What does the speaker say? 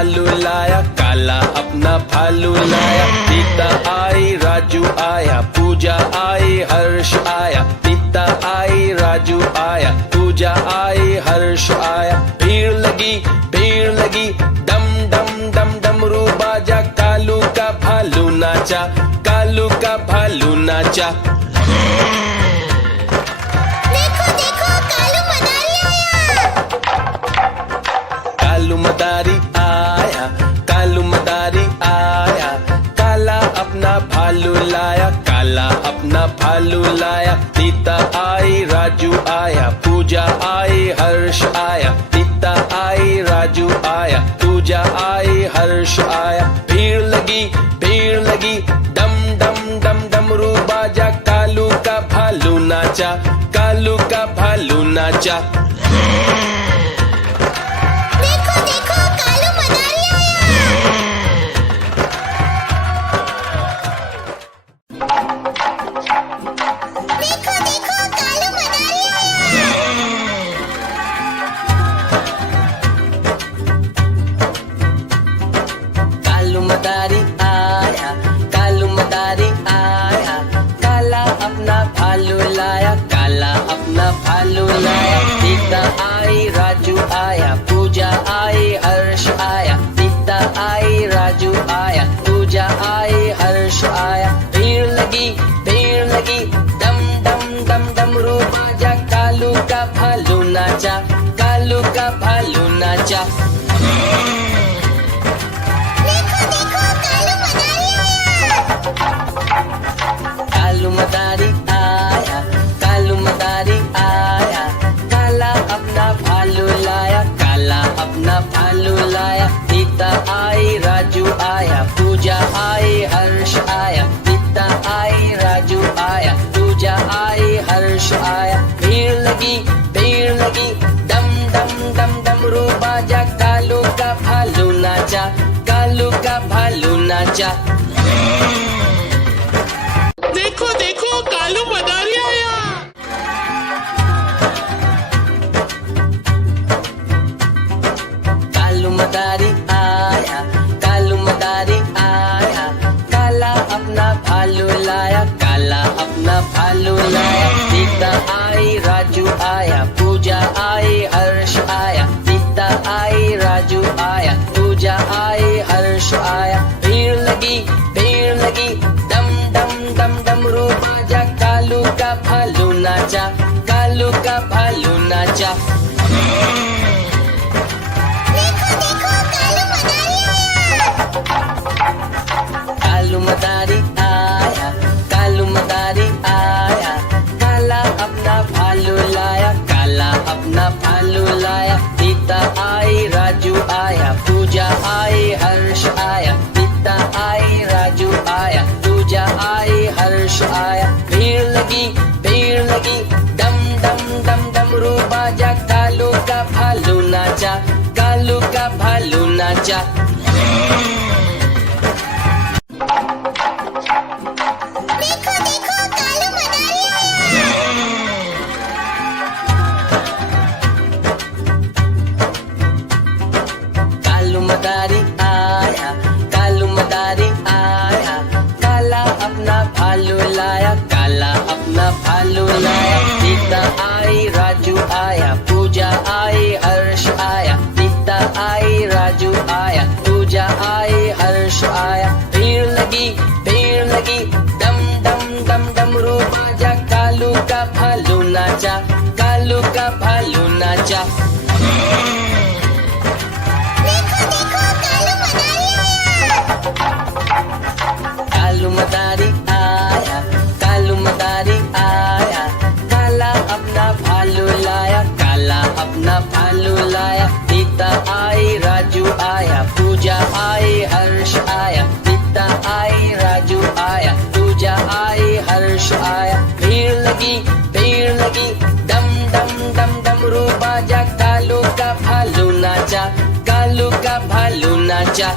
भालू लाया, काला अपना भालू लाया। सीता आई, राजू आया, पूजा आई, हर्ष आया। सीता आई, राजू आया, पूजा आई, हर्ष आया। भीड़ लगी, डम डम डम डमरू बाजा। कालू का भालू नाचा, कालू का भालू नाचा। कालू मदारी आया, कालू मदारी आया। काला अपना भालू लाया, काला अपना भालू लाया। सीता आई, राजू आया, पूजा आई, हर्ष आया। सीता आई, राजू आया, पूजा आई, हर्ष आया। भीड़ लगी, डम डम डम डमरू बाजा। कालू का भालू नाचा, कालू का भालू नाचा। कालू मदारी आया, कालू मदारी आया। काला अपना भालू लाया, काला अपना भालू लाया। सीता आई, राजू आया, पूजा आई, हर्ष आया। सीता आई, राजू आया, पूजा आई, हर्ष आया। भीड़ लगी, डम डम डम डमरू बाजा। कालू का भालू नाचा, कालू का भालू नाचा। कालू मदारी आया, कालू मदारी आया। काला अपना भालू लाया, काला अपना भालू लाया। सीता आई, राजू आया, पूजा आई, हर्ष आया। सीता आई, राजू आया, पूजा आई, हर्ष आया। भीड़ लगी, डम डम डम डमरू बाजा। कालू का भालू नाचा, कालू का भालू नाचा। देखो कालू मदारी आया। कालू मदारी आया, कालू मदारी आया। काला अपना भालू लाया, काला अपना भालू लाया। सीता आई, राजू आया, पूजा आई, हर्ष आया। सीता आई, राजू आया, पूजा आई, हर्ष आया। भीड़ लगी, डम डम डम डमरू बाजा। कालू का भालू नाचा, कालू का भालू नाचा। कालू मदारी आया, कालू मदारी आया। काला अपना भालू लाया, काला अपना भालू लाया। सीता आई, राजू आया, पूजा आई, हर्ष आया। सीता आई, राजू आया, पूजा आई, हर्ष आया। भीड़ लगी, डम डम डम डमरू बाजा। कालू का भालू नाचा, कालू का भालू नाचा। कालू मदारी आया, कालू मदारी आया। काला अपना भालू लाया, काला अपना भालू लाया। सीता आई, राजू आया, पूजा आई, हर्ष आया। सीता आई, राजू आया, पूजा आई, हर्ष आया। भीड़ लगी, डम डम डम डमरू बाजा। कालू का भालू नाचा, कालू का भालू नाचा। कालू मदारी आया, कालू मदारी आया। काला अपना भालू लाया, काला अपना भालू लाया। सीता आई, राजू आया, पूजा आई, हर्ष आया। सीता आई, राजू आया, पूजा आई, हर्ष आया। भीड़ लगी, डम डम डम डमरू बाजा। कालू का भालू नाचा, कालू का भालू नाचा।